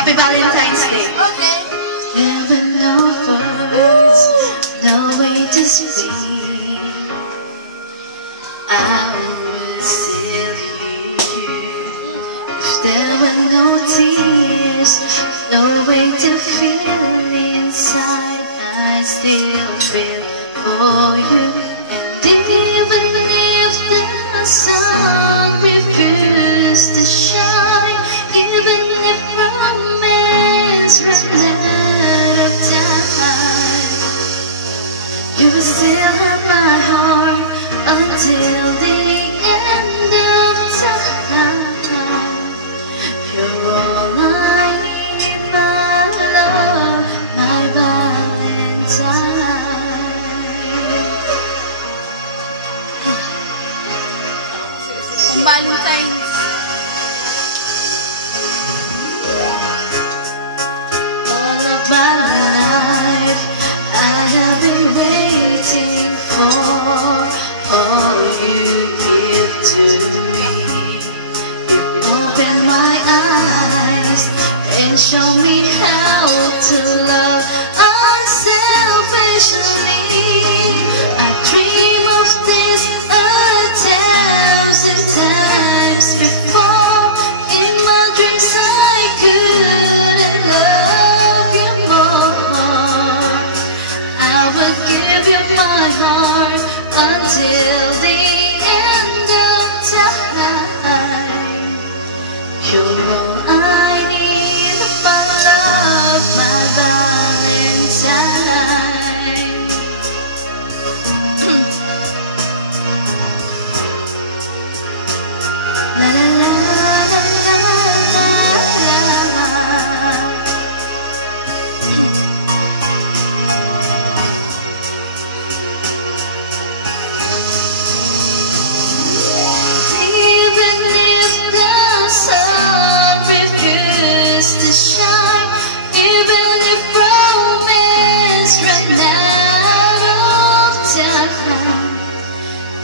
Happy Valentine's Day. Okay. There were no words, no way to speak. I was still here. If there were no tears, no way to feel inside, I still feel for you. And even if the sun refused to shine, even if romance ran out of time, you will still have my heart until the end of time. You're all I need, my love, my Valentine. Valentine's. All of my life, I have been waiting for all you give to me. You open my eyes and show me how to love unselfishly. I dream of this 1,000 times before. In my dreams I couldn't love you more. I will give you my heart until the end of time. You're all I need, my love, my Valentine. La la la la la la. Even if the sun refused to shine, even if romance ran out of time,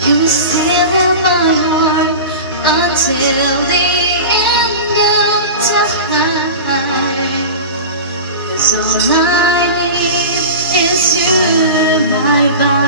you will still have my heart until the end of time. 'Cause all I need is you, my Valentine.